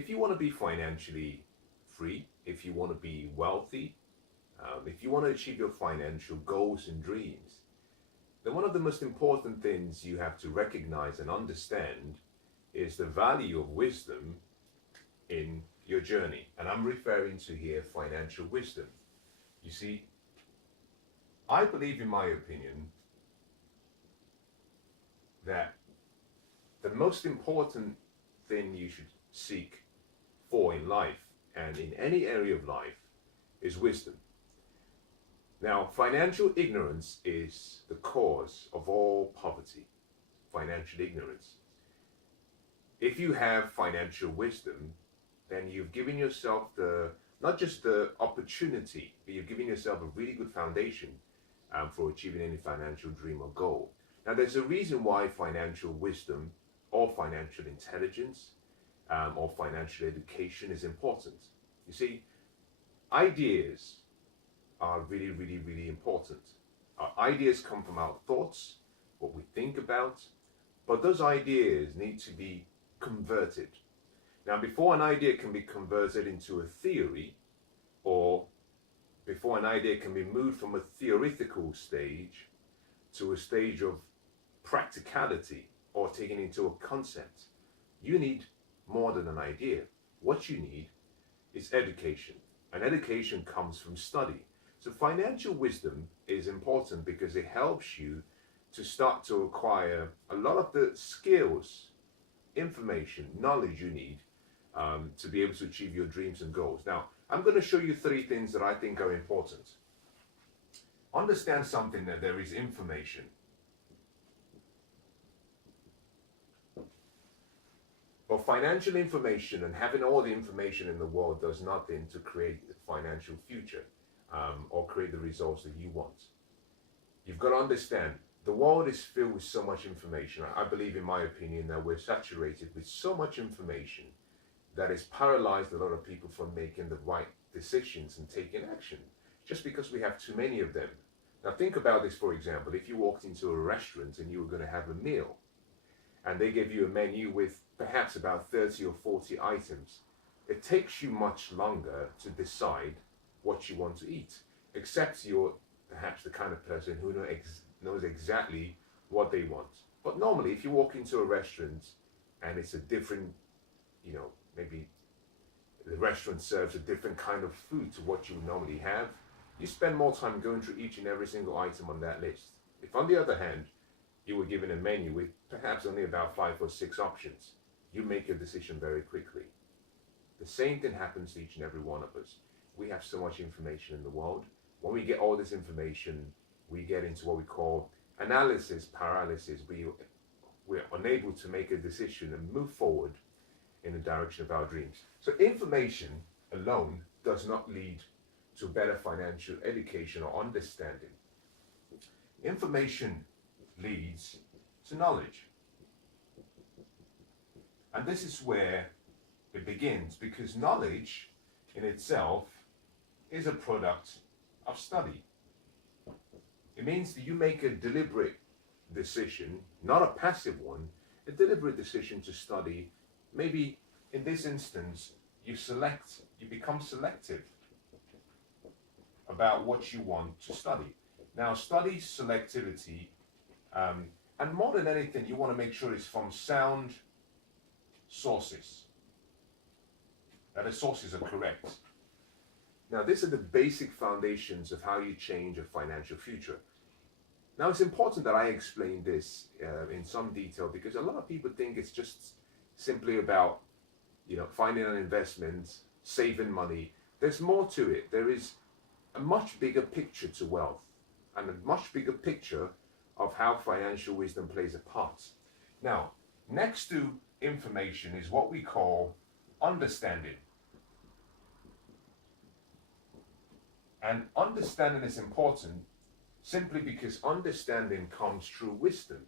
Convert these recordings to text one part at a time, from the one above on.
if you want to be financially free, if you want to be wealthy, if you want to achieve your financial goals and dreams, then one of the most important things you have to recognize and understand is the value of wisdom in your journey. And I'm referring to here financial wisdom. You see, I believe, in my opinion, that the most important thing you should seek for in life and in any area of life is wisdom. Now, financial ignorance is the cause of all poverty. Financial ignorance. If you have financial wisdom, then you've given yourself not just the opportunity, but you've given yourself a really good foundation for achieving any financial dream or goal. Now, there's a reason why financial wisdom or financial intelligence or financial education is important. You see, ideas are really, really, really important. Our ideas come from our thoughts, what we think about, but those ideas need to be converted. Now, before an idea can be converted into a theory, or before an idea can be moved from a theoretical stage to a stage of practicality or taken into a concept, you need more than an idea. What you need is education, and education comes from study. So financial wisdom is important because it helps you to start to acquire a lot of the skills, information, knowledge you need to be able to achieve your dreams and goals. Now, I'm going to show you 3 things that I think are important. Understand something, that there is information. But financial information and having all the information in the world does nothing to create a financial future or create the results that you want. You've got to understand, the world is filled with so much information. I believe, in my opinion, that we're saturated with so much information that has paralyzed a lot of people from making the right decisions and taking action, just because we have too many of them. Now think about this, for example, if you walked into a restaurant and you were going to have a meal, and they gave you a menu with perhaps about 30 or 40 items, it takes you much longer to decide what you want to eat, except you're perhaps the kind of person who knows exactly what they want. But normally, if you walk into a restaurant and it's a different, maybe the restaurant serves a different kind of food to what you would normally have, you spend more time going through each and every single item on that list. If, on the other hand, you were given a menu with perhaps only about 5 or 6 options, you make a decision very quickly. The same thing happens to each and every one of us. We have so much information in the world. When we get all this information, we get into what we call analysis paralysis. We're unable to make a decision and move forward in the direction of our dreams. So information alone does not lead to better financial education or understanding. Information leads to knowledge. And this is where it begins, because knowledge in itself is a product of study. It means that you make a deliberate decision, not a passive one, a deliberate decision to study. Maybe in this instance, you become selective about what you want to study. Now, study selectivity, and more than anything, you want to make sure it's from sound sources, that the sources are correct. Now, these are the basic foundations of how you change a financial future. Now, it's important that I explain this in some detail, because a lot of people think it's just simply about, finding an investment, saving money. There's more to it. There is a much bigger picture to wealth, and a much bigger picture of how financial wisdom plays a part. Now, next to information is what we call understanding. And understanding is important simply because understanding comes through wisdom,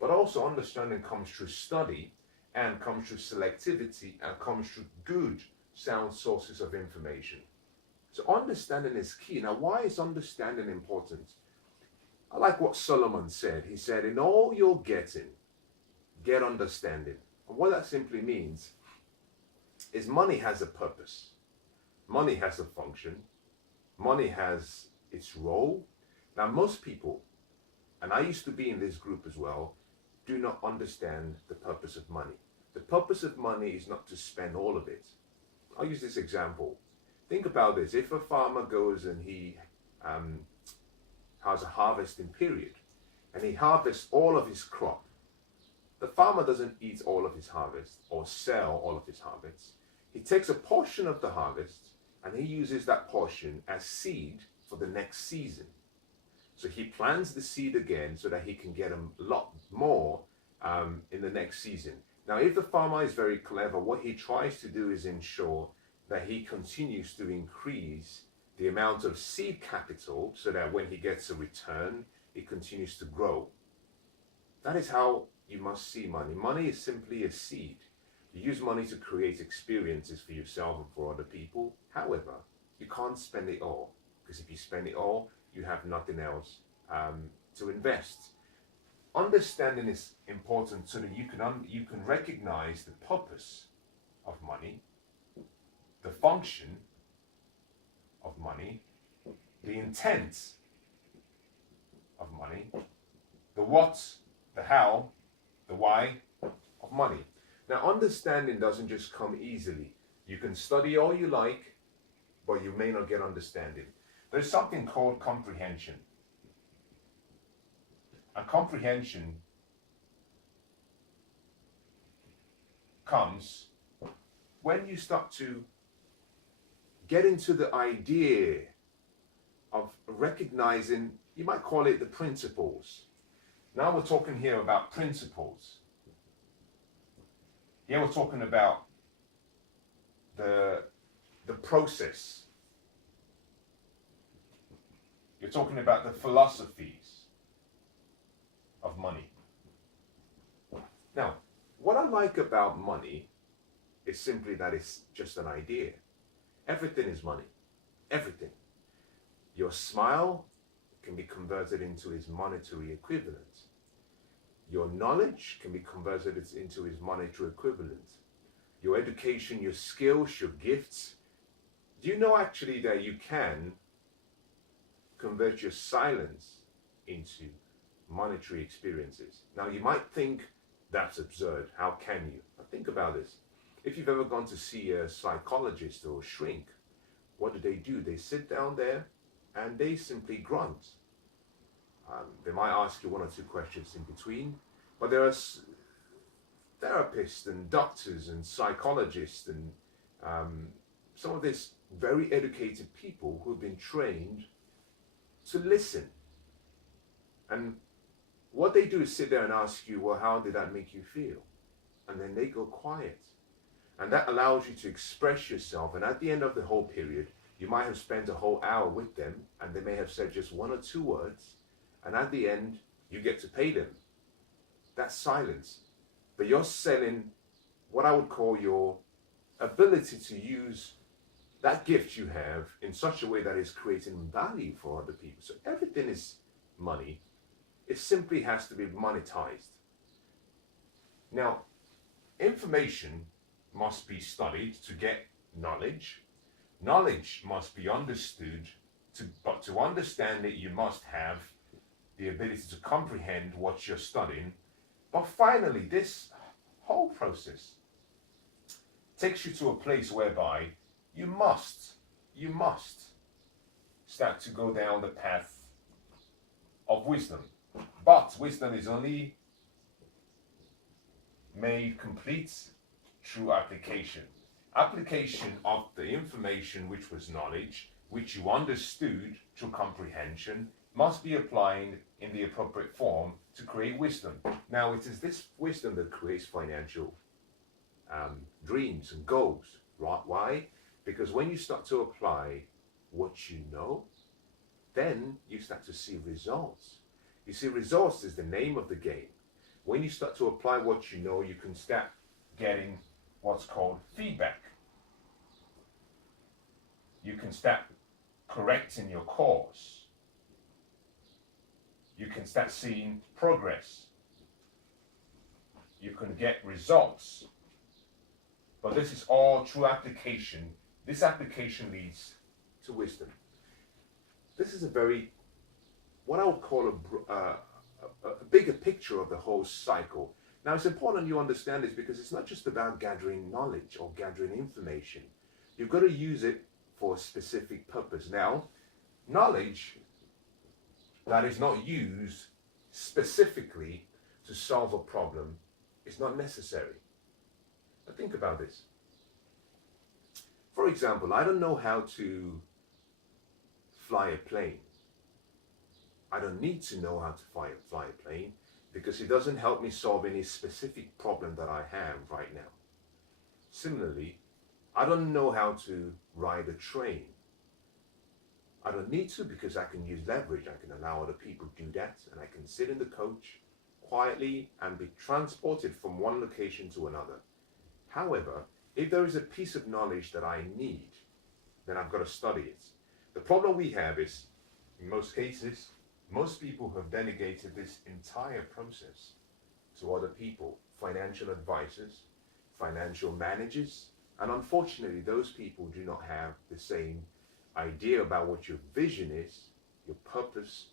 but also understanding comes through study, and comes through selectivity, and comes through good, sound sources of information. So understanding is key. Now, why is understanding important? I like what Solomon said. He said, in all you're getting, get understanding. And what that simply means is money has a purpose. Money has a function. Money has its role. Now, most people, and I used to be in this group as well, do not understand the purpose of money. The purpose of money is not to spend all of it. I'll use this example. Think about this. If a farmer goes and he has a harvesting period and he harvests all of his crop, the farmer doesn't eat all of his harvest or sell all of his harvests. He takes a portion of the harvest and he uses that portion as seed for the next season. So he plants the seed again so that he can get a lot more in the next season. Now, if the farmer is very clever, what he tries to do is ensure that he continues to increase the amount of seed capital so that when he gets a return, it continues to grow. That is how you must see money. Money is simply a seed. You use money to create experiences for yourself and for other people. However, you can't spend it all, because if you spend it all, you have nothing else to invest. Understanding is important so that you can recognize the purpose of money, the function of money, the intent of money, the what, the how, the why of money. Now, understanding doesn't just come easily. You can study all you like, but you may not get understanding. There's something called comprehension. And comprehension comes when you start to get into the idea of recognizing, you might call it the principles. Now we're talking here about principles. Here we're talking about the process. You're talking about the philosophies of money. Now, what I like about money is simply that it's just an idea. Everything is money. Everything. Your smile can be converted into its monetary equivalent. Your knowledge can be converted into its monetary equivalent. Your education, your skills, your gifts. Do you know actually that you can convert your silence into monetary experiences? Now, you might think that's absurd. How can you? But think about this. If you've ever gone to see a psychologist or a shrink, what do? They sit down there and they simply grunt. They might ask you one or two questions in between, but there are therapists and doctors and psychologists and some of these very educated people who have been trained to listen. And what they do is sit there and ask you, well, how did that make you feel? And then they go quiet. And that allows you to express yourself. And at the end of the whole period, you might have spent a whole hour with them, and they may have said just one or two words. And at the end, you get to pay them. That's silence. But you're selling what I would call your ability to use that gift you have in such a way that is creating value for other people. So everything is money. It simply has to be monetized. Now, information must be studied to get knowledge. Knowledge must be understood, but to understand it, you must have the ability to comprehend what you're studying. But finally, this whole process takes you to a place whereby you must start to go down the path of wisdom. But wisdom is only made complete through application. Application of the information which was knowledge, which you understood through comprehension, must be applied in the appropriate form to create wisdom. Now, it is this wisdom that creates financial dreams and goals. Right? Why? Because when you start to apply what you know, then you start to see results. You see, results is the name of the game. When you start to apply what you know, you can start getting what's called feedback. You can start correcting your course. You can start seeing progress. You can get results. But this is all through application. This application leads to wisdom. This is a very, what I would call a bigger picture of the whole cycle. Now, it's important you understand this because it's not just about gathering knowledge or gathering information. You've got to use it for a specific purpose. Now, knowledge that is not used specifically to solve a problem is not necessary. Now, think about this. For example, I don't know how to fly a plane. I don't need to know how to fly a plane because it doesn't help me solve any specific problem that I have right now. Similarly, I don't know how to ride a train. I don't need to because I can use leverage. I can allow other people to do that, and I can sit in the coach quietly and be transported from one location to another. However, if there is a piece of knowledge that I need, then I've got to study it. The problem we have is, in most cases, most people have delegated this entire process to other people, financial advisors, financial managers, and unfortunately, those people do not have the same idea about what your vision is, your purpose,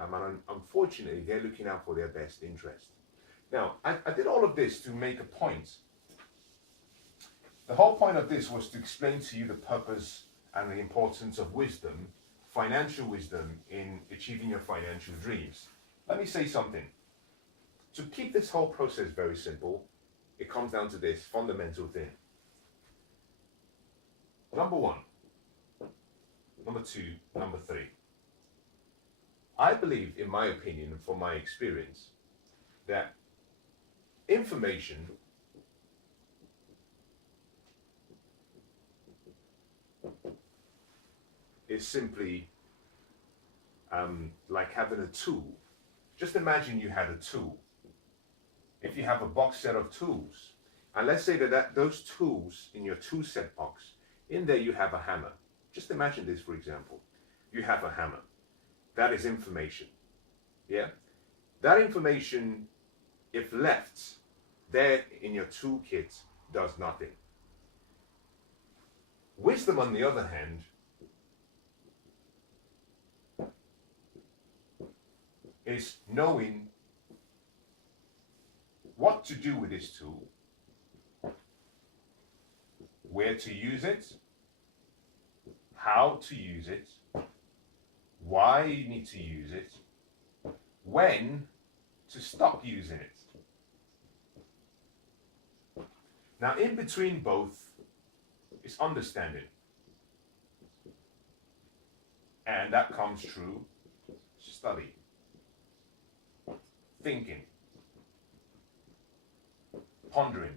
and unfortunately, they're looking out for their best interest. Now, I did all of this to make a point. The whole point of this was to explain to you the purpose and the importance of wisdom, financial wisdom, in achieving your financial dreams. Let me say something. To keep this whole process very simple, it comes down to this fundamental thing. Number one, number two, number three. I believe, in my opinion, and from my experience, that information is simply like having a tool. Just imagine you had a tool. If you have a box set of tools, and let's say that those tools in your tool set box, in there you have a hammer. Just imagine this, for example. You have a hammer. That is information. Yeah? That information, if left there in your toolkit, does nothing. Wisdom, on the other hand, is knowing what to do with this tool, where to use it, how to use it, why you need to use it, when to stop using it. Now, in between both is understanding. And that comes through study, thinking, pondering.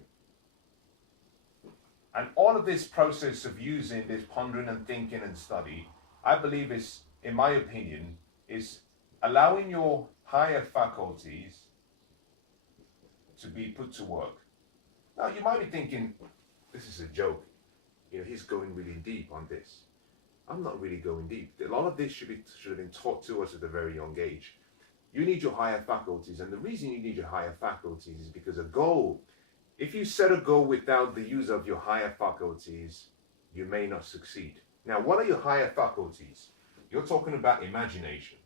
And all of this process of using this pondering and thinking and study, I believe is, in my opinion, is allowing your higher faculties to be put to work. Now, you might be thinking, this is a joke. You know, he's going really deep on this. I'm not really going deep. A lot of this should have been taught to us at a very young age. You need your higher faculties, and the reason you need your higher faculties is because a goal, if you set a goal without the use of your higher faculties, you may not succeed. Now, what are your higher faculties? You're talking about imagination.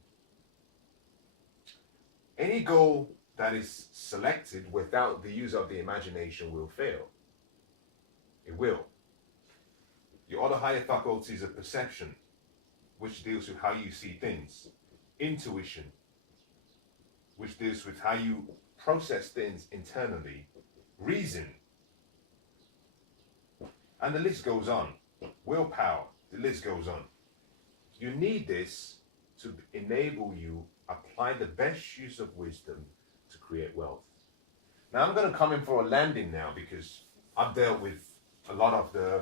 Any goal that is selected without the use of the imagination will fail. It will. Your other higher faculties are perception, which deals with how you see things. Intuition, which deals with how you process things internally. Reason. And the list goes on. Willpower. The list goes on. You need this to enable you apply the best use of wisdom to create wealth. Now, I'm going to come in for a landing now because I've dealt with a lot of the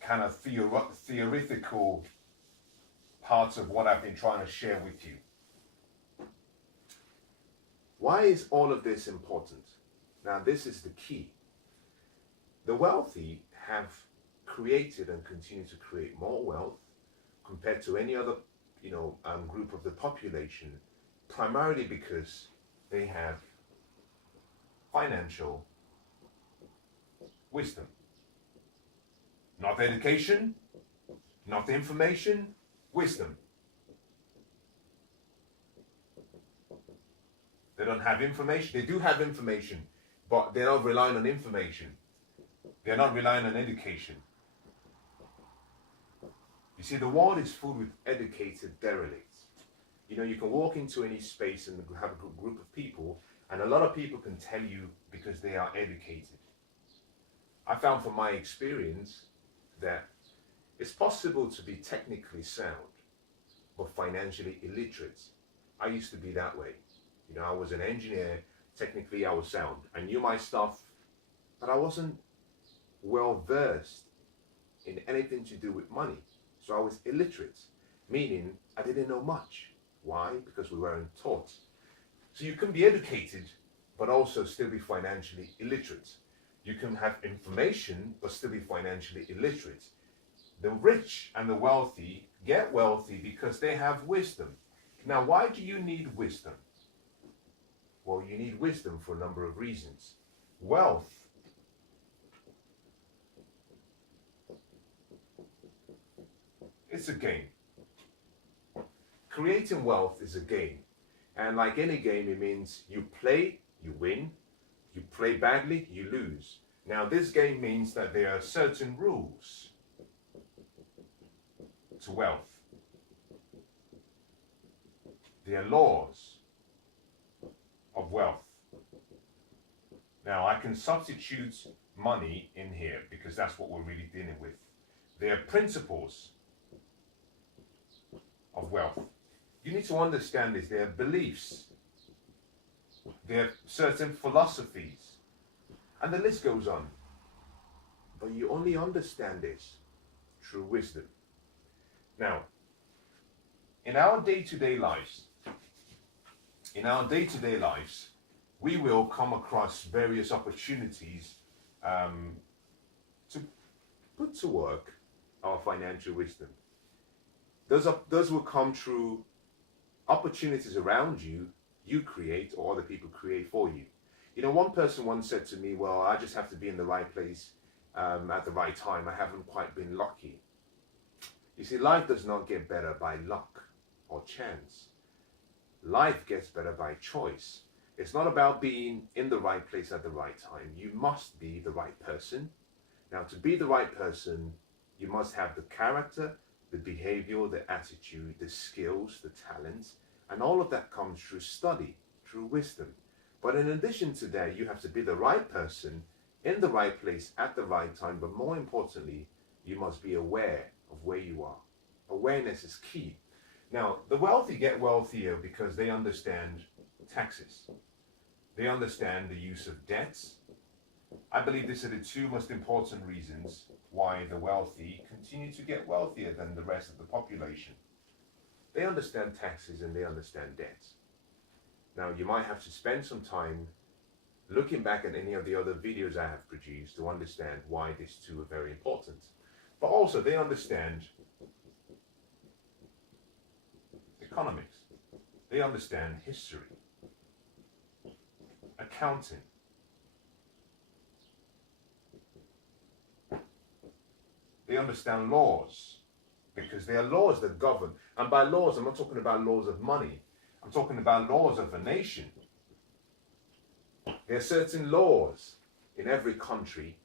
kind of theoretical parts of what I've been trying to share with you. Why is all of this important? Now, this is the key. The wealthy have created and continue to create more wealth compared to any other, group of the population, primarily because they have financial wisdom. Not education, not information, wisdom. They don't have information. They do have information, but they're not relying on information. They're not relying on education. You see, the world is full with educated derelicts. You know, you can walk into any space and have a group of people, and a lot of people can tell you because they are educated. I found from my experience that it's possible to be technically sound, but financially illiterate. I used to be that way. You know, I was an engineer, technically I was sound. I knew my stuff, but I wasn't well versed in anything to do with money. So I was illiterate, meaning I didn't know much. Why? Because we weren't taught. So you can be educated, but also still be financially illiterate. You can have information, but still be financially illiterate. The rich and the wealthy get wealthy because they have wisdom. Now, why do you need wisdom? Well, you need wisdom for a number of reasons. Wealth is a game. Creating wealth is a game. And like any game, it means you play, you win. You play badly, you lose. Now, this game means that there are certain rules to wealth. There are laws of wealth. Now, I can substitute money in here because that's what we're really dealing with. There are principles of wealth. You need to understand this. There are beliefs. There are certain philosophies. And the list goes on. But you only understand this through wisdom. Now, in our day-to-day lives, we will come across various opportunities to put to work our financial wisdom. Those will come through opportunities around you, you create, or other people create for you. You know, one person once said to me, well, I just have to be in the right place at the right time. I haven't quite been lucky. You see, life does not get better by luck or chance. Life gets better by choice. It's not about being in the right place at the right time. You must be the right person. Now, to be the right person, you must have the character, the behavior, the attitude, the skills, the talents, and all of that comes through study, through wisdom. But in addition to that, you have to be the right person, in the right place, at the right time, but more importantly, you must be aware of where you are. Awareness is key. Now, the wealthy get wealthier because they understand taxes. They understand the use of debts. I believe these are the two most important reasons why the wealthy continue to get wealthier than the rest of the population. They understand taxes and they understand debts. Now, you might have to spend some time looking back at any of the other videos I have produced to understand why these two are very important. But also, they understand economics. They understand history, accounting. They understand laws, because there are laws that govern. And by laws, I'm not talking about laws of money. I'm talking about laws of a nation. There are certain laws in every country.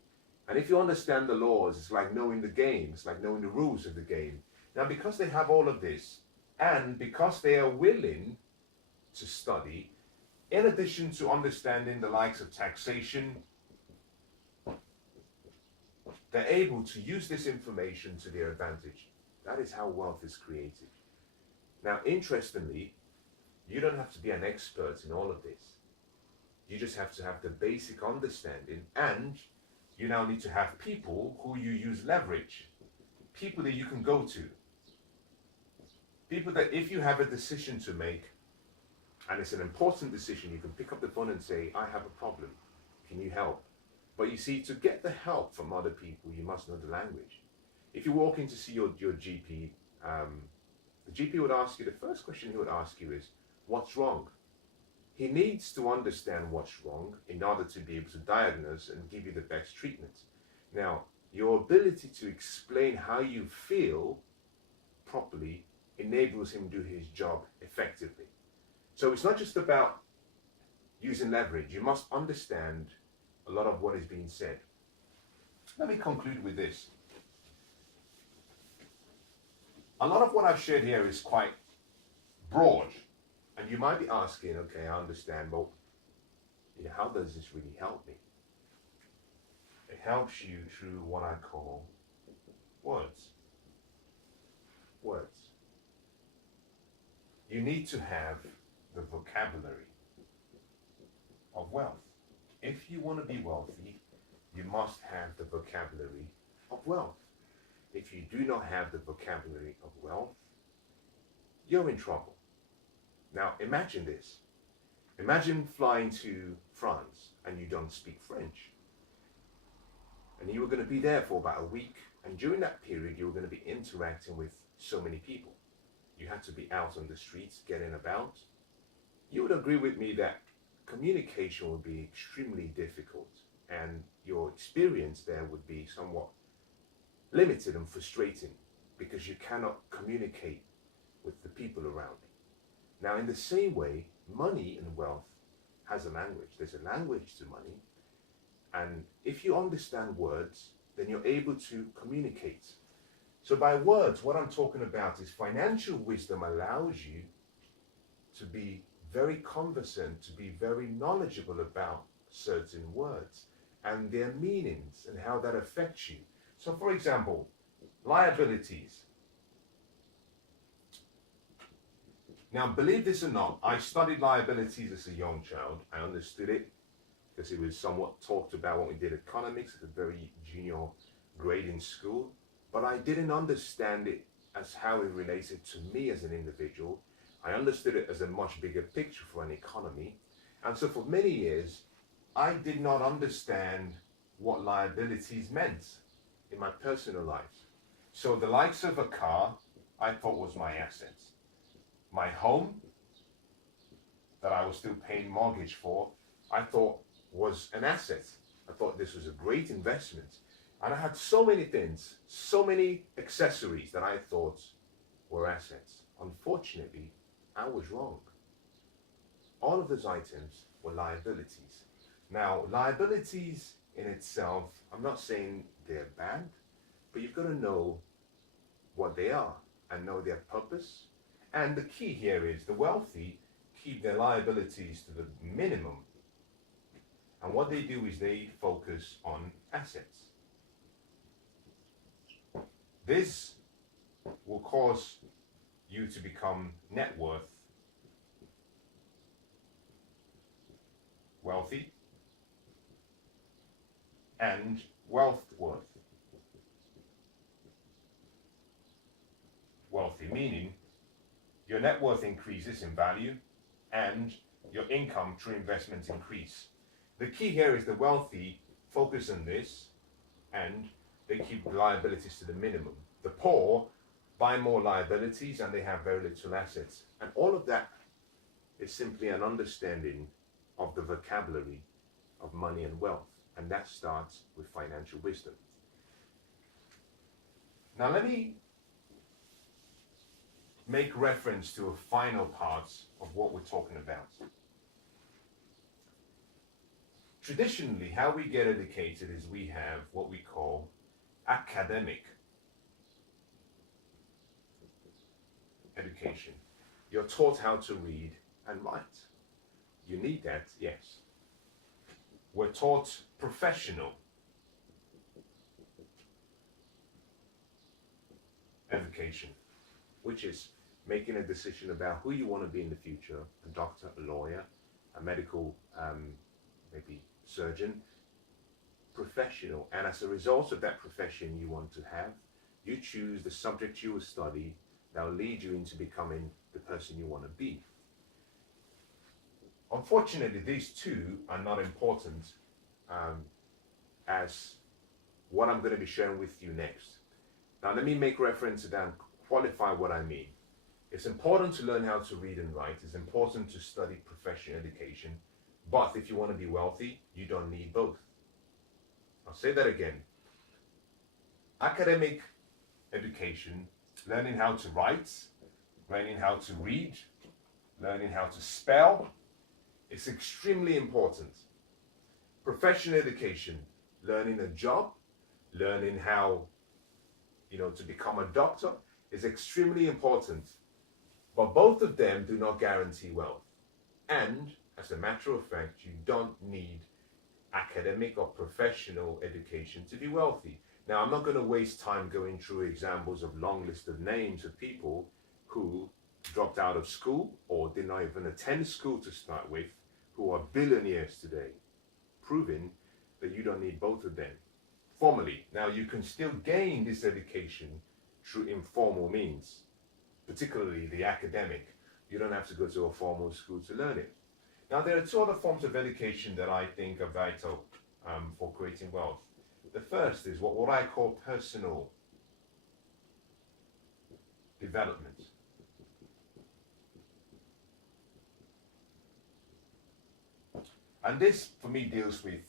And if you understand the laws, it's like knowing the game. It's like knowing the rules of the game. Now, because they have all of this, and because they are willing to study, in addition to understanding the likes of taxation, they're able to use this information to their advantage. That is how wealth is created. Now, interestingly, you don't have to be an expert in all of this. You just have to have the basic understanding, and you now need to have people who you use leverage, people that you can go to, people that if you have a decision to make, and it's an important decision, you can pick up the phone and say, I have a problem, can you help? But you see, to get the help from other people, you must know the language. If you walk in to see your GP, the GP would ask you, the first question he would ask you is, what's wrong? He needs to understand what's wrong in order to be able to diagnose and give you the best treatment. Now, your ability to explain how you feel properly enables him to do his job effectively. So it's not just about using leverage. You must understand a lot of what is being said. Let me conclude with this. A lot of what I've shared here is quite broad, and you might be asking, okay, I understand, but how does this really help me? It helps you through what I call words. Words. You need to have the vocabulary of wealth. If you want to be wealthy, you must have the vocabulary of wealth. If you do not have the vocabulary of wealth, you're in trouble. Now imagine this. Imagine flying to France and you don't speak French. And you were going to be there for about a week, and during that period you were going to be interacting with so many people. You had to be out on the streets, getting about. You would agree with me that communication would be extremely difficult, and your experience there would be somewhat limited and frustrating because you cannot communicate with the people around you. Now, in the same way, money and wealth has a language. There's a language to money, and if you understand words, then you're able to communicate. So by words, what I'm talking about is financial wisdom allows you to be very conversant, to be very knowledgeable about certain words and their meanings and how that affects you. So for example, liabilities. Now, believe this or not, I studied liabilities as a young child. I understood it because it was somewhat talked about when we did economics at a very junior grade in school. But I didn't understand it as how it related to me as an individual. I understood it as a much bigger picture for an economy. And so for many years, I did not understand what liabilities meant in my personal life. So the likes of a car, I thought was my assets. My home, that I was still paying mortgage for, I thought was an asset. I thought this was a great investment. And I had so many things, so many accessories that I thought were assets. Unfortunately, I was wrong. All of those items were liabilities. Now, liabilities in itself, I'm not saying they're bad, but you've got to know what they are and know their purpose. And the key here is the wealthy keep their liabilities to the minimum. And what they do is they focus on assets. This will cause you to become net worth wealthy and wealth worth wealthy, meaning your net worth increases in value and your income through investments increase. The key here is the wealthy focus on this and they keep liabilities to the minimum. The poor buy more liabilities and they have very little assets. And all of that is simply an understanding of the vocabulary of money and wealth. And that starts with financial wisdom. Now let me make reference to a final part of what we're talking about. Traditionally, how we get educated is we have what we call academic education. You're taught how to read and write. You need that, yes. We're taught professional education, which is making a decision about who you want to be in the future, a doctor, a lawyer, a medical, maybe surgeon, professional. And as a result of that profession you want to have, you choose the subject you will study that will lead you into becoming the person you want to be. Unfortunately, these two are not important as what I'm going to be sharing with you next. Now, let me make reference to that and qualify what I mean. It's important to learn how to read and write. It's important to study professional education. But if you want to be wealthy, you don't need both. I'll say that again. academic education, learning how to write, learning how to read, learning how to spell, is extremely important. Professional education, learning a job, learning how, to become a doctor, is extremely important. But both of them do not guarantee wealth. And as a matter of fact, you don't need academic or professional education to be wealthy. Now, I'm not going to waste time going through examples of long list of names of people who dropped out of school or did not even attend school to start with, who are billionaires today, proving that you don't need both of them formally. Now, you can still gain this education through informal means, particularly the academic. You don't have to go to a formal school to learn it. Now, there are two other forms of education that I think are vital for creating wealth. The first is what I call personal development. And this, for me, deals with,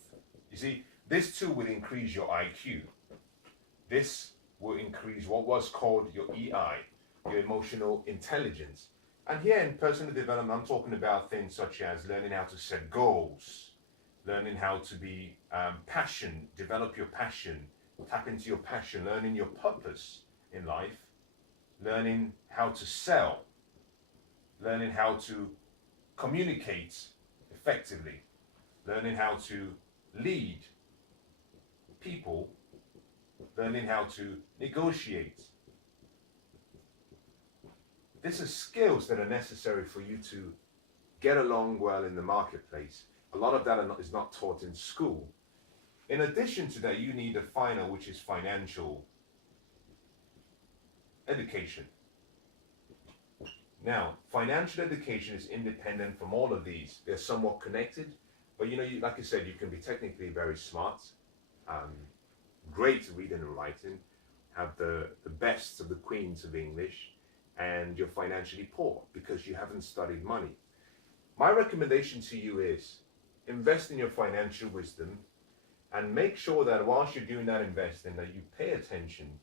you see, this too will increase your IQ. This will increase what was called your EI, your emotional intelligence. And here in personal development, I'm talking about things such as learning how to set goals, learning how to be develop your passion, tap into your passion, learning your purpose in life, learning how to sell, learning how to communicate effectively, learning how to lead people, learning how to negotiate. These are skills that are necessary for you to get along well in the marketplace. A lot of that is not taught in school. In addition to that, you need a final, which is financial education. Now, financial education is independent from all of these. They're somewhat connected, but like I said, you can be technically very smart, great reading and writing, have the best of the queens of English, and you're financially poor because you haven't studied money. My recommendation to you is invest in your financial wisdom and make sure that whilst you're doing that investing, that you pay attention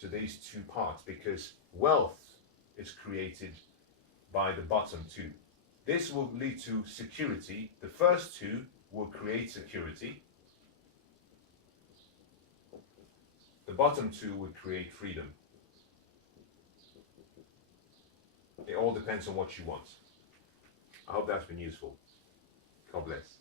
to these two parts, because wealth is created by the bottom two. This will lead to security. The first two will create security. The bottom two would create freedom. It all depends on what you want. I hope that's been useful. God bless.